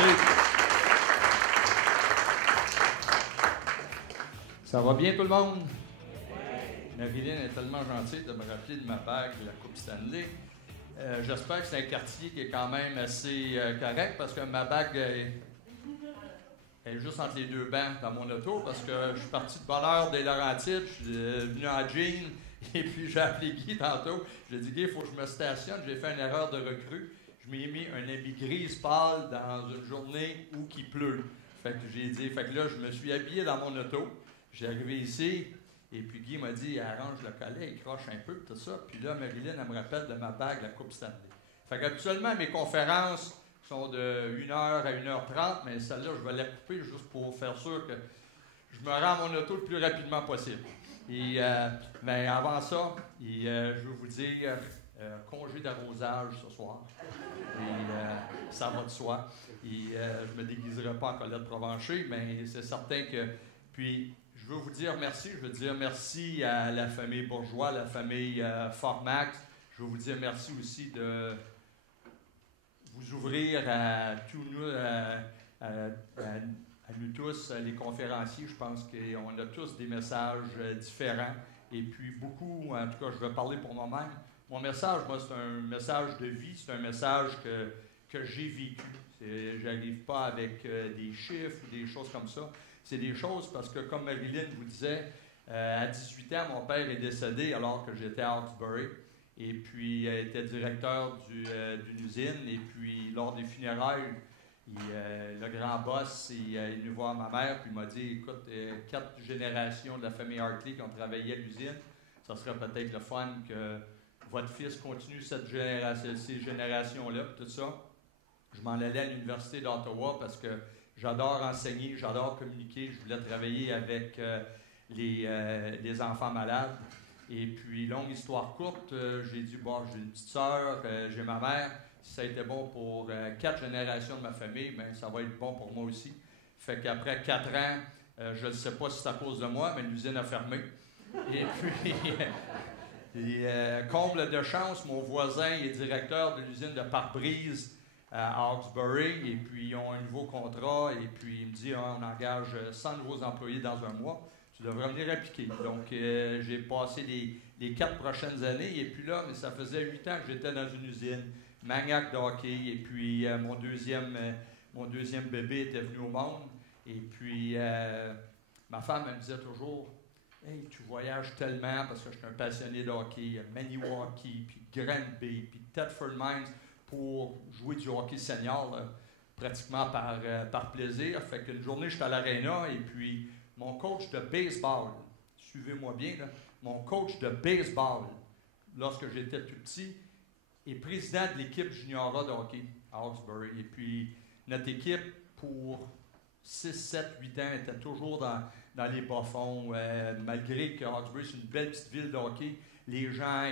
Merci. Ça va bien tout le monde? Marilyn est tellement gentille de me rappeler de ma bague, la Coupe Stanley. J'espère que c'est un quartier qui est quand même assez correct parce que ma bague est juste entre les deux bancs dans mon auto parce que je suis parti de bonne heure des Laurentides, je suis venu en jean et puis j'ai appelé Guy tantôt. J'ai dit Guy, il faut que je me stationne. J'ai fait une erreur de recrue. Je m'ai mis un habit gris pâle dans une journée où il pleut. Fait que j'ai dit, fait que là, je me suis habillé dans mon auto. J'ai arrivé ici. Et puis Guy m'a dit, arrange le collet, il croche un peu, tout ça. Puis là, Marilyn, elle me rappelle de ma bague, la Coupe Stanley. Fait qu'habituellement, mes conférences sont de 1h à 1h30, mais celle-là, je vais la couper juste pour faire sûr que je me rends à mon auto le plus rapidement possible. Et, mais avant ça, je veux vous dire, congé d'arrosage ce soir. Et ça va de soi. Et je me déguiserai pas en Colette Provencher, mais c'est certain que... Puis, je veux vous dire merci. Je veux dire merci à la famille Bourgeois, la famille Formax. Je veux vous dire merci aussi de vous ouvrir à tous nous, à nous tous, les conférenciers. Je pense qu'on a tous des messages différents. Et puis beaucoup, en tout cas, je vais parler pour moi-même. Mon message, moi, c'est un message de vie. C'est un message que j'ai vécu. Je n'arrive pas avec des chiffres ou des choses comme ça. C'est des choses parce que, comme Marilyn vous disait, à 18 ans, mon père est décédé alors que j'étais à Hawkesbury. Et puis, il était directeur d'une usine. Et puis, lors des funérailles, le grand boss, il est venu voir ma mère. Puis, il m'a dit, écoute, 4 générations de la famille Hartley qui ont travaillé à l'usine. Ça serait peut-être le fun que votre fils continue ces générations-là, tout ça. Je m'en allais à l'Université d'Ottawa parce que j'adore enseigner, j'adore communiquer. Je voulais travailler avec les enfants malades. Et puis, longue histoire courte, j'ai dit, bon, j'ai une petite sœur, j'ai ma mère. Si ça a été bon pour 4 générations de ma famille, bien, ça va être bon pour moi aussi. Fait qu'après 4 ans, je ne sais pas si c'est à cause de moi, mais l'usine a fermé. Et puis, comble de chance, mon voisin est directeur de l'usine de pare-brise à Hawkesbury, et puis ils ont un nouveau contrat, et puis il me dit, on engage 100 nouveaux employés dans un mois, tu devrais venir appliquer. Donc, j'ai passé les 4 prochaines années, et puis là, mais ça faisait 8 ans que j'étais dans une usine, maniaque de hockey, et puis mon deuxième bébé était venu au monde, et puis ma femme, elle me disait toujours, « Hey, tu voyages tellement, parce que je suis un passionné de hockey, Maniwaki, puis Granby, puis Thetford Mines, pour jouer du hockey senior, là, pratiquement par plaisir. » Fait qu'une journée, j'étais à l'aréna et puis mon coach de baseball, suivez-moi bien, là, mon coach de baseball, lorsque j'étais tout petit, est président de l'équipe juniora de hockey à Hawkesbury. Et puis notre équipe, pour 6, 7, 8 ans, était toujours dans les bas-fonds, malgré que Hawkesbury, c'est une belle petite ville de hockey. Les gens,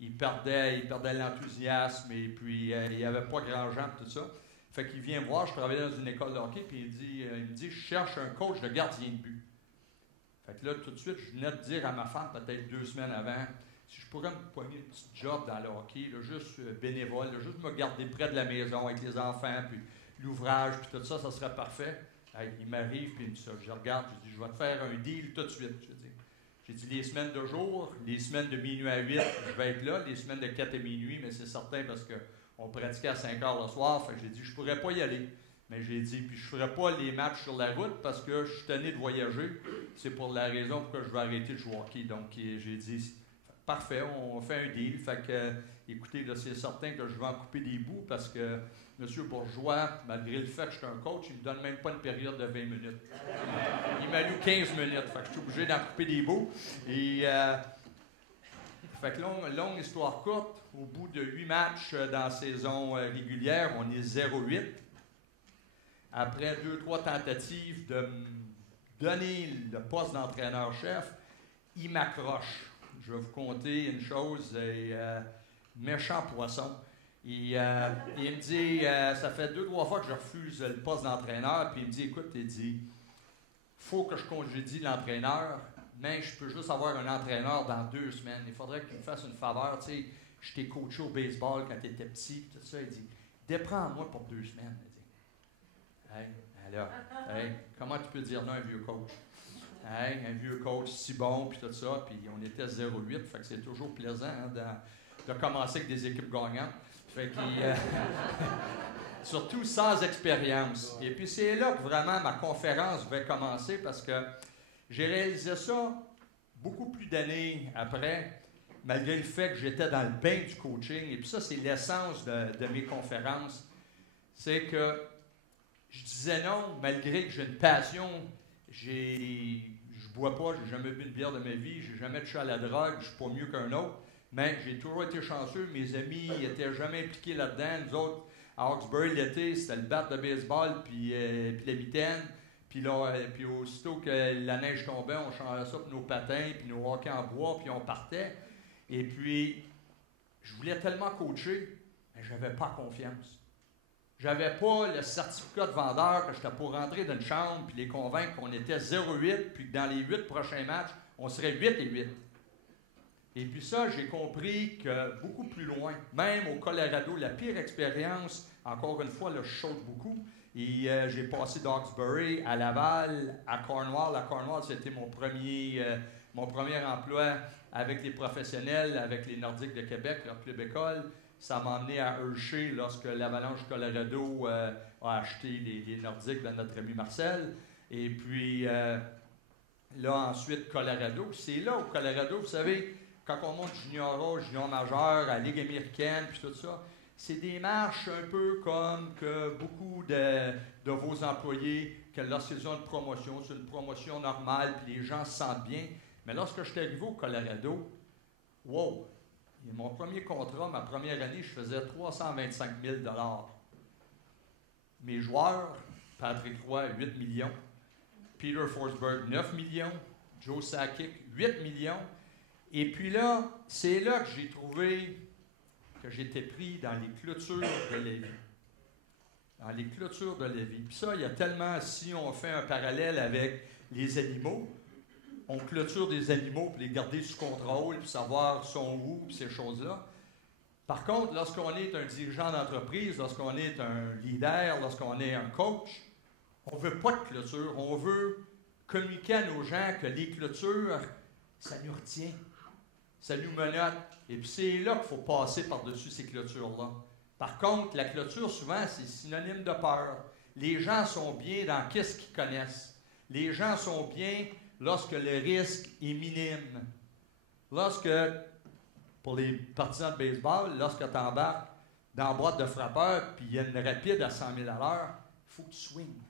il perdait l'enthousiasme et puis il n'y avait pas grand gens tout ça. Fait qu'il vient me voir, je travaillais dans une école de hockey, puis il me dit, je cherche un coach de gardien de but. Fait que là, tout de suite, je venais de dire à ma femme, peut-être 2 semaines avant, si je pourrais me poigner une petite job dans le hockey, là, juste bénévole, là, juste me garder près de la maison avec les enfants, puis l'ouvrage, puis tout ça, ça serait parfait. Il m'arrive, puis il me dit ça. Je regarde, je dis, je vais te faire un deal tout de suite. J'ai dit, les semaines de jour, les semaines de minuit à 8, je vais être là. Les semaines de 4 à minuit, mais c'est certain parce qu'on pratiquait à 5 heures le soir. Fait que j'ai dit, je ne pourrais pas y aller. Mais j'ai dit, puis je ne ferai pas les matchs sur la route parce que je suis tanné de voyager. C'est pour la raison pourquoi je vais arrêter de jouer au hockey. Donc, j'ai dit, parfait, on fait un deal. Fait que, écoutez, là, c'est certain que je vais en couper des bouts parce que M. Bourgeois, malgré le fait que je suis un coach, il ne me donne même pas une période de 20 minutes. Il m'a lu 15 minutes. Fait que je suis obligé d'en couper des bouts. Et, fait que longue histoire courte, au bout de 8 matchs dans la saison régulière, on est 0-8. Après 2-3 tentatives de me donner le poste d'entraîneur-chef, il m'accroche. Je vais vous conter une chose, méchant poisson. Il me dit, ça fait 2-3 fois que je refuse le poste d'entraîneur, puis il me dit, écoute, il dit, faut que je congédie l'entraîneur, mais je peux juste avoir un entraîneur dans 2 semaines. Il faudrait qu'il me fasse une faveur, tu sais, je t'ai coaché au baseball quand tu étais petit, tout ça. Il dit, déprends-moi pour 2 semaines. Il dit. Hey, alors, hey, comment tu peux dire non à un vieux coach? Hey, un vieux coach si bon, puis tout ça, puis on était 0-8, fait que c'est toujours plaisant hein, de commencer avec des équipes gagnantes. Fait que, surtout sans expérience. Et puis c'est là que vraiment ma conférence va commencer parce que j'ai réalisé ça beaucoup plus d'années après, malgré le fait que j'étais dans le bain du coaching. Et puis ça, c'est l'essence de mes conférences. C'est que je disais non, malgré que j'ai une passion, je bois pas, j'ai jamais bu une bière de ma vie, j'ai jamais touché à la drogue, je suis pas mieux qu'un autre, mais j'ai toujours été chanceux, mes amis n'étaient jamais impliqués là-dedans. Nous autres, à Hawkesbury, l'été, c'était le bat de baseball, puis la mitaine, puis là, puis aussitôt que la neige tombait, on changeait ça pour nos patins, puis nos hockey en bois, puis on partait. Et puis, je voulais tellement coacher, mais je n'avais pas confiance. J'avais pas le certificat de vendeur que j'étais pour rentrer dans une chambre puis les convaincre qu'on était 0-8 puis que dans les 8 prochains matchs, on serait 8-8. Et puis ça, j'ai compris que beaucoup plus loin, même au Colorado, la pire expérience, encore une fois, là, je saute beaucoup. Et j'ai passé d'Hawkesbury à Laval, à Cornwall. À Cornwall, c'était mon premier emploi avec les professionnels, avec les Nordiques de Québec, leur club école. Ça m'a emmené à Hershey lorsque l'Avalanche Colorado a acheté les Nordiques de notre ami Marcel. Et puis là, ensuite, Colorado. Puis c'est là au Colorado, vous savez, quand on monte junior A, junior majeur, à la Ligue américaine, puis tout ça, c'est des marches un peu comme que beaucoup de vos employés, que lorsqu'ils ont une promotion, c'est une promotion normale, puis les gens se sentent bien. Mais lorsque je suis arrivé au Colorado, wow! Mon premier contrat, ma première année, je faisais 325 000 $. Mes joueurs, Patrick Roy, 8 millions. Peter Forsberg, 9 millions. Joe Sakic, 8 millions. Et puis là, c'est là que j'ai trouvé que j'étais pris dans les clôtures de Lévis. Dans les clôtures de Lévis. Puis ça, il y a tellement, si on fait un parallèle avec les animaux, on clôture des animaux pour les garder sous contrôle, puis savoir sont où, puis ces choses-là. Par contre, lorsqu'on est un dirigeant d'entreprise, lorsqu'on est un leader, lorsqu'on est un coach, on ne veut pas de clôture. On veut communiquer à nos gens que les clôtures, ça nous retient, ça nous menotte. Et puis c'est là qu'il faut passer par-dessus ces clôtures-là. Par contre, la clôture, souvent, c'est synonyme de peur. Les gens sont bien dans qu'est-ce qu'ils connaissent. Les gens sont bien lorsque le risque est minime. Lorsque, pour les partisans de baseball, lorsque tu embarques dans la boîte de frappeur puis il y a une rapide à 100 000 à l'heure, il faut que tu swings.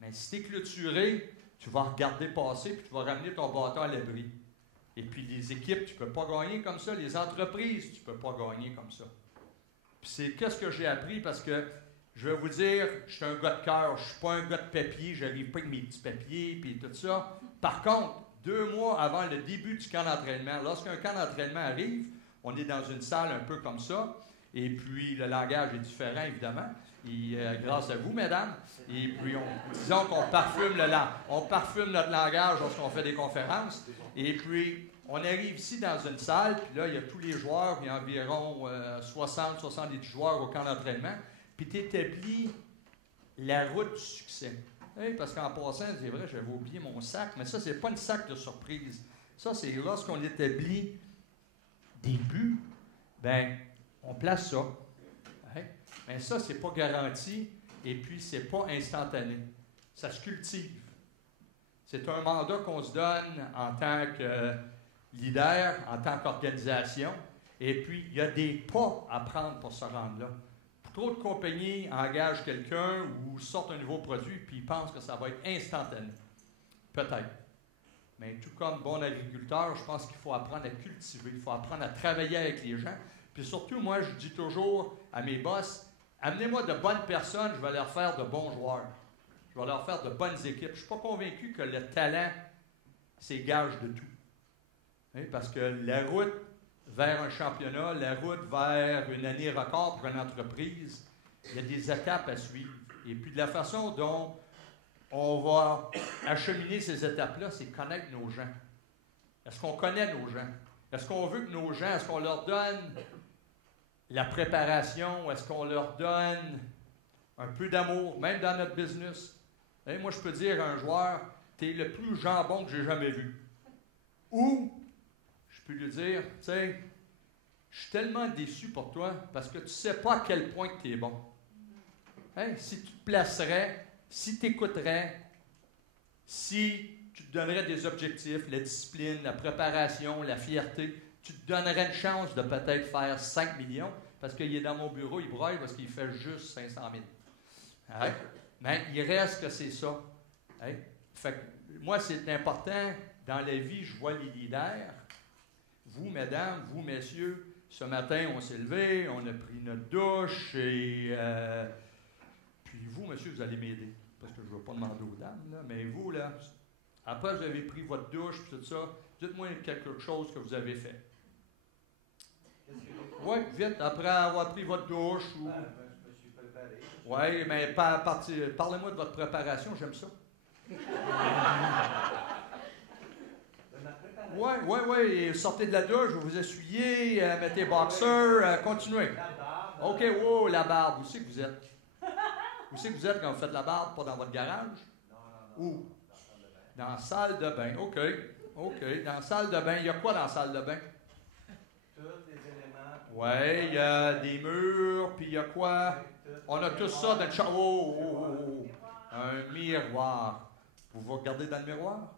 Mais si tu es clôturé, tu vas regarder passer puis tu vas ramener ton bâton à l'abri. Et puis les équipes, tu ne peux pas gagner comme ça. Les entreprises, tu ne peux pas gagner comme ça. Puis c'est qu'est-ce que j'ai appris parce que je vais vous dire, je suis un gars de cœur, je ne suis pas un gars de papier, je n'arrive pas avec mes petits papiers et tout ça. Par contre, 2 mois avant le début du camp d'entraînement, lorsqu'un camp d'entraînement arrive, on est dans une salle un peu comme ça, et puis le langage est différent, évidemment, et, grâce à vous, mesdames. Et puis, disons qu'on parfume notre langage lorsqu'on fait des conférences. Et puis, on arrive ici dans une salle, puis là, il y a tous les joueurs, il y a environ 60-70 joueurs au camp d'entraînement. Puis tu établis la route du succès. Hey, parce qu'en passant, c'est vrai, j'avais oublié mon sac, mais ça, c'est pas une sac de surprise. Ça, c'est lorsqu'on établit des buts, ben, on place ça. Hey. Mais ça, c'est pas garanti, et puis c'est pas instantané. Ça se cultive. C'est un mandat qu'on se donne en tant que leader, en tant qu'organisation, et puis il y a des pas à prendre pour se rendre là. Trop de compagnies engagent quelqu'un ou sortent un nouveau produit puis ils pensent que ça va être instantané. Peut-être. Mais tout comme bon agriculteur, je pense qu'il faut apprendre à cultiver, il faut apprendre à travailler avec les gens. Puis surtout, moi, je dis toujours à mes boss, amenez-moi de bonnes personnes, je vais leur faire de bons joueurs. Je vais leur faire de bonnes équipes. Je ne suis pas convaincu que le talent, c'est gage de tout. Parce que la route vers un championnat, la route vers une année record pour une entreprise, il y a des étapes à suivre. Et puis de la façon dont on va acheminer ces étapes-là, c'est connaître nos gens. Est-ce qu'on connaît nos gens? Est-ce qu'on veut que nos gens, est-ce qu'on leur donne la préparation? Est-ce qu'on leur donne un peu d'amour, même dans notre business. Et moi, je peux dire à un joueur, tu es le plus jambon que j'ai jamais vu. Ou, je peux lui dire, tu sais, je suis tellement déçu pour toi parce que tu ne sais pas à quel point tu es bon. Hein? Si tu te placerais, si tu écouterais, si tu te donnerais des objectifs, la discipline, la préparation, la fierté, tu te donnerais une chance de peut-être faire 5 millions parce qu'il est dans mon bureau, il broille parce qu'il fait juste 500 000. Hein? Mais il reste que c'est ça. Hein? Fait que, moi, c'est important. Dans la vie, je vois les leaders. Vous, mesdames, vous, messieurs, ce matin, on s'est levé, on a pris notre douche et puis vous, monsieur, vous allez m'aider. Parce que je ne vais pas demander aux dames, là, mais vous, là, après vous avez pris votre douche et tout ça, dites-moi quelque chose que vous avez fait. Oui, vite, après avoir pris votre douche. Ou... je me suis préparé. Oui, mais parlez-moi de votre préparation, j'aime ça. Oui, sortez de la douche, vous vous essuyez, mettez boxer, continuez. OK, wow, la barbe, où c'est que vous êtes? Où c'est que vous êtes quand vous faites la barbe? Pas dans votre garage? Non. Où? Dans la salle de bain. OK. Dans la salle de bain, il y a quoi dans la salle de bain? Tous les éléments. Oui, il y a des murs, puis il y a quoi? On a tout ça dans le chambre. Oh. Un miroir. Vous vous regardez dans le miroir?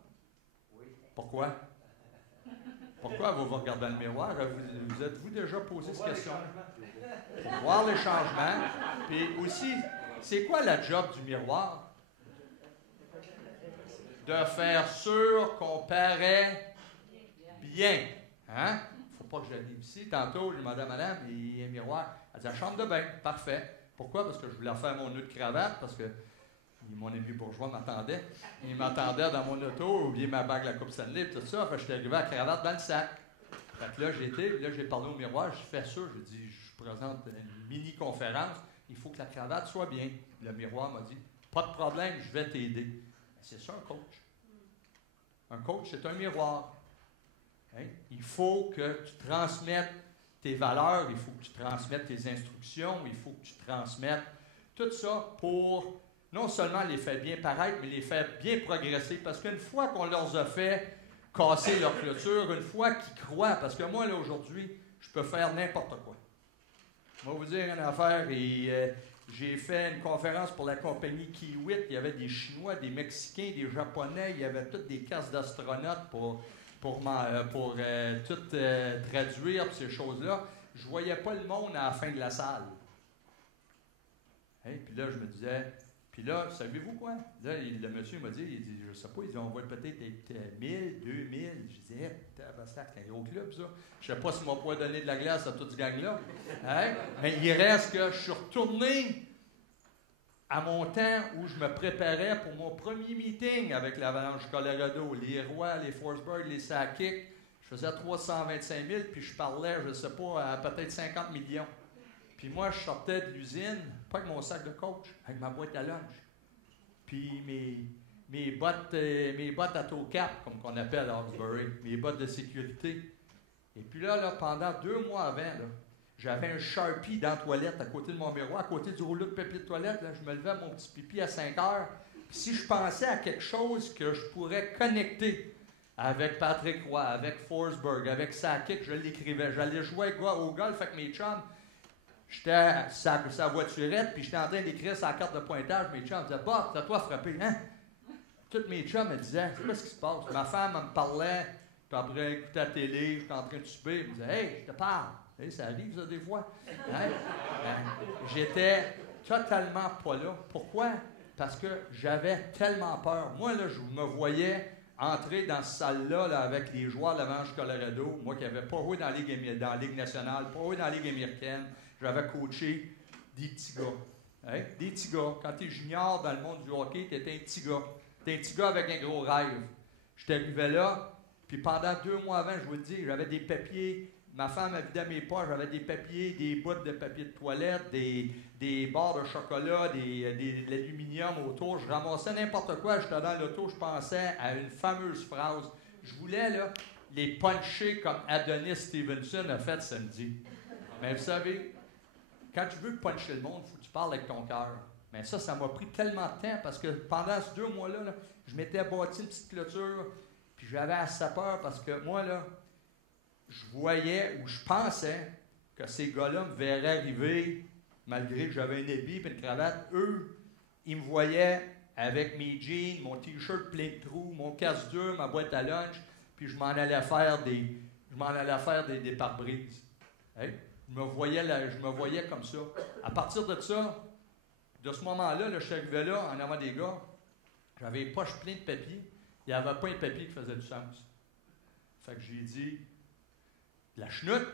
Oui. Pourquoi? Pourquoi vous vous regardez dans le miroir? Vous êtes-vous déjà posé cette question? Pour voir les changements. Puis aussi, c'est quoi la job du miroir? De faire sûr qu'on paraît bien. Hein? Il ne faut pas que j'arrive ici. Tantôt, j'ai demandé à madame, il y a un miroir. Elle dit, la chambre de bain. Parfait. Pourquoi? Parce que je voulais faire mon nœud de cravate, parce que mon ami bourgeois m'attendait. Il m'attendait dans mon auto, oublié ma bague, la coupe Stanley, tout ça. Fait que j'étais arrivé à la cravate dans le sac. Fait que là, j'ai parlé au miroir, j'ai fait ça, j'ai dit, je présente une mini-conférence, il faut que la cravate soit bien. Le miroir m'a dit, pas de problème, je vais t'aider. C'est ça un coach. Un coach, c'est un miroir. Hein? Il faut que tu transmettes tes valeurs, il faut que tu transmettes tes instructions, il faut que tu transmettes tout ça pour non seulement les faire bien paraître, mais les faire bien progresser. Parce qu'une fois qu'on leur a fait casser leur clôture, une fois qu'ils croient, parce que moi, là, aujourd'hui, je peux faire n'importe quoi. Je vais vous dire une affaire, et j'ai fait une conférence pour la compagnie Kiwit. Il y avait des Chinois, des Mexicains, des Japonais, il y avait toutes des casques d'astronautes pour tout traduire ces choses-là. Je ne voyais pas le monde à la fin de la salle. Hein? Puis là, je me disais... Puis là, savez-vous quoi? Là, le monsieur m'a dit, il dit, je sais pas, il dit, on va peut-être être 1000, 2000. Je disais, c'est un gros club, ça. Je sais pas s'il m'a pas donné de la glace à toute ce gang-là. Hein? Mais il reste que je suis retourné à mon temps où je me préparais pour mon premier meeting avec l'Avalanche Colorado, les Rois, les Forsberg, les Sakic. Je faisais 325 000, puis je parlais, je sais pas, à peut-être 50 millions. Puis moi, je sortais de l'usine, pas avec mon sac de coach, avec ma boîte à lunch. Puis mes bottes à toe cap, comme qu'on appelle à Hawkesbury, mes bottes de sécurité. Et puis là, pendant 2 mois avant, là, j'avais un Sharpie dans la toilette, à côté de mon miroir, à côté du rouleau de papier de toilette. Là, je me levais à mon petit pipi à 5 heures. Puis si je pensais à quelque chose que je pourrais connecter avec Patrick Roy, avec Forsberg, avec Sakic, je l'écrivais. J'allais jouer au golf avec mes chums. J'étais sa voiturette, puis j'étais en train d'écrire sa carte de pointage. Mes chums me disaient, Bob, c'est à toi frappé, hein? Toutes mes chums me disaient, c'est quoi ce qui se passe? Ma femme me parlait, j'étais en train d'écouter la télé, j'étais en train de souper, elle me disait, hey, je te parle. Hey, ça arrive, ça, des fois. Hein? J'étais totalement pas là. Pourquoi? Parce que j'avais tellement peur. Moi, là, je me voyais entrer dans cette salle-là là, avec les joueurs de l'Avalanche Colorado, moi qui n'avais pas joué dans la Ligue nationale, pas joué dans la Ligue américaine. J'avais coaché des petits gars. Hein? Des petits gars. Quand tu es junior dans le monde du hockey, tu étais un petit gars. Tu es un petit gars avec un gros rêve. J'étais arrivé là, puis pendant 2 mois avant, je vous le dis, j'avais des papiers. Ma femme a vidé mes poches, j'avais des papiers, des bouts de papier de toilette, des barres de chocolat, de l'aluminium autour. Je ramassais n'importe quoi. J'étais dans l'auto, je pensais à une fameuse phrase. Je voulais là, les puncher comme Adonis Stevenson a fait samedi. Mais vous savez, quand tu veux puncher le monde, il faut que tu parles avec ton cœur. Mais ça m'a pris tellement de temps parce que pendant ces 2 mois-là, là, je m'étais bâti une petite clôture, puis j'avais assez peur parce que moi, là, je voyais ou je pensais que ces gars-là me verraient arriver, malgré que j'avais un habit et une cravate. Eux, ils me voyaient avec mes jeans, mon T-shirt plein de trous, mon casse-dur, ma boîte à lunch, puis je m'en allais faire des pare-brises. Hey? Je me voyais comme ça. À partir de ça, de ce moment-là, là, je suis arrivé là, en avant des gars, j'avais les poches pleines de papier. Il n'y avait pas un papier qui faisait du sens. Fait que j'ai dit, de la chenoute,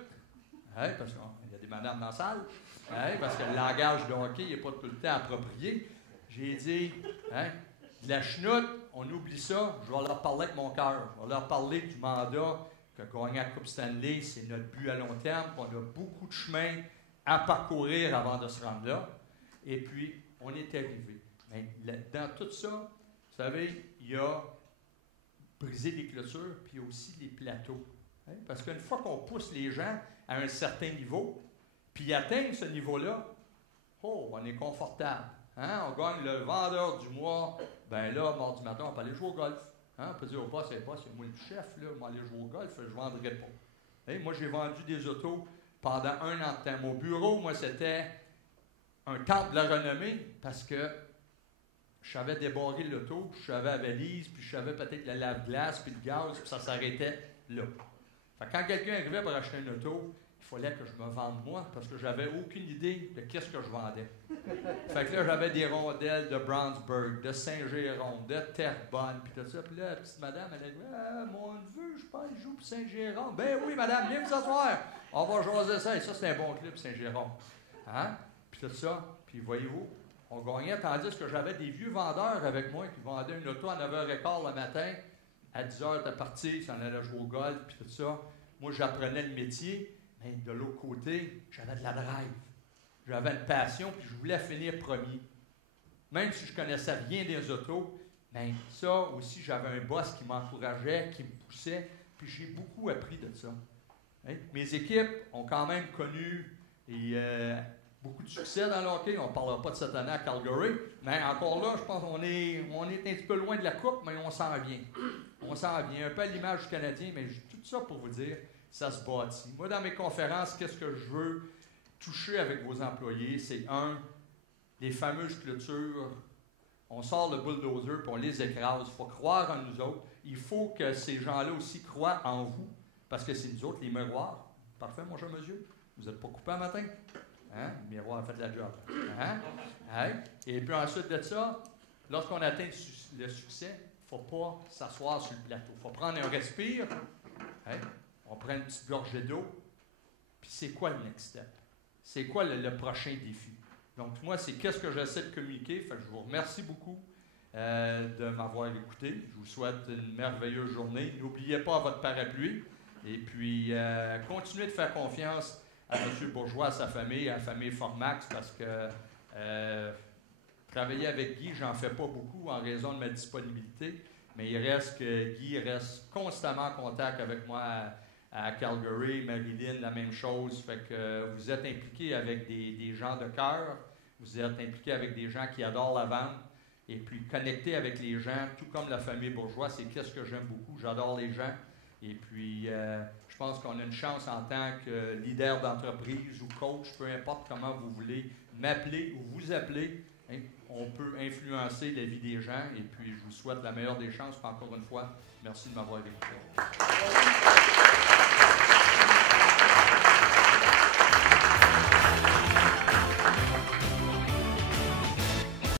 hey, parce qu'il y a des madames dans la salle, hey, parce que le langage de hockey n'est pas tout le temps approprié. J'ai dit, hein, de la chenoute, on oublie ça, je vais leur parler avec mon cœur. Je vais leur parler du mandat que gagner la Coupe Stanley, c'est notre but à long terme, qu'on a beaucoup de chemin à parcourir avant de se rendre là. Et puis, on est arrivé. Mais dans tout ça, vous savez, il y a briser des clôtures, puis il y a aussi les plateaux. Hein? Parce qu'une fois qu'on pousse les gens à un certain niveau, puis ils atteignent ce niveau-là, oh, on est confortable. Hein? On gagne le vendeur du mois, ben là, mardi matin, on peut aller jouer au golf. Hein? On peut dire au boss, c'est moi le chef, là, on va aller jouer au golf, je ne vendrai pas. Hein? Moi, j'ai vendu des autos pendant 1 an de temps. Mon bureau, moi, c'était un temple de la renommée parce que je savais débarrer l'auto, je savais la valise, puis je savais peut-être le lave-glace, puis le gaz, puis ça s'arrêtait là. Fait que quand quelqu'un arrivait pour acheter une auto, il fallait que je me vende moi, parce que j'avais aucune idée de qu'est-ce que je vendais. Fait que là, j'avais des rondelles de Brownsburg, de Saint-Jérôme, de Terrebonne, puis tout ça. Puis là, la petite madame, elle a dit « Ah, mon neveu, je pense qu'il joue pour Saint-Jérôme. » « Ben oui, madame, viens vous asseoir. On va jaser ça. » Et ça, c'est un bon club, Saint-Jérôme. Hein? Puis tout ça. Puis voyez-vous, on gagnait, tandis que j'avais des vieux vendeurs avec moi qui vendaient une auto à 9h15 le matin. À 10h, de parti, ils s'en allaient jouer au golf, puis tout ça. Moi, j'apprenais le métier. Mais de l'autre côté, j'avais de la drive. J'avais une passion, puis je voulais finir premier. Même si je ne connaissais rien des autos, mais ça aussi, j'avais un boss qui m'encourageait, qui me poussait, puis j'ai beaucoup appris de ça. Hein? Mes équipes ont quand même connu beaucoup de succès dans le hockey. On ne parlera pas de cette année à Calgary, mais encore là, je pense qu'on est un petit peu loin de la coupe, mais on s'en vient. On s'en vient, un peu à l'image du Canadien, mais tout ça pour vous dire, ça se bâtit. Moi, dans mes conférences, qu'est-ce que je veux toucher avec vos employés? C'est les fameuses clôtures. On sort le bulldozer puis on les écrase. Il faut croire en nous autres. Il faut que ces gens-là aussi croient en vous, parce que c'est nous autres, les miroirs. Parfait, mon cher monsieur? Vous n'êtes pas coupé un matin? Hein? Le miroir a fait la job. Hein? Hein? Et puis ensuite de ça, lorsqu'on atteint le succès, il ne faut pas s'asseoir sur le plateau. Il faut prendre un respire. Hein? On prend une petite gorgée d'eau. Puis c'est quoi le next step? C'est quoi le prochain défi? Donc moi, c'est qu'est-ce que j'essaie de communiquer. Fait que je vous remercie beaucoup de m'avoir écouté. Je vous souhaite une merveilleuse journée. N'oubliez pas votre parapluie. Et puis, continuez de faire confiance à M. Bourgeois, à sa famille, à la famille Formax, parce que travailler avec Guy, j'en fais pas beaucoup en raison de ma disponibilité, mais Guy reste constamment en contact avec moi à Calgary, Marilyn, la même chose. Fait que vous êtes impliqués avec des gens de cœur, vous êtes impliqués avec des gens qui adorent la vente, et puis connecter avec les gens, tout comme la famille Bourgeois, c'est qu'est-ce que j'aime beaucoup, j'adore les gens. Et puis, je pense qu'on a une chance en tant que leader d'entreprise ou coach, peu importe comment vous voulez m'appeler ou vous appeler, hein, on peut influencer la vie des gens. Et puis, je vous souhaite la meilleure des chances. Encore une fois, merci de m'avoir écouté.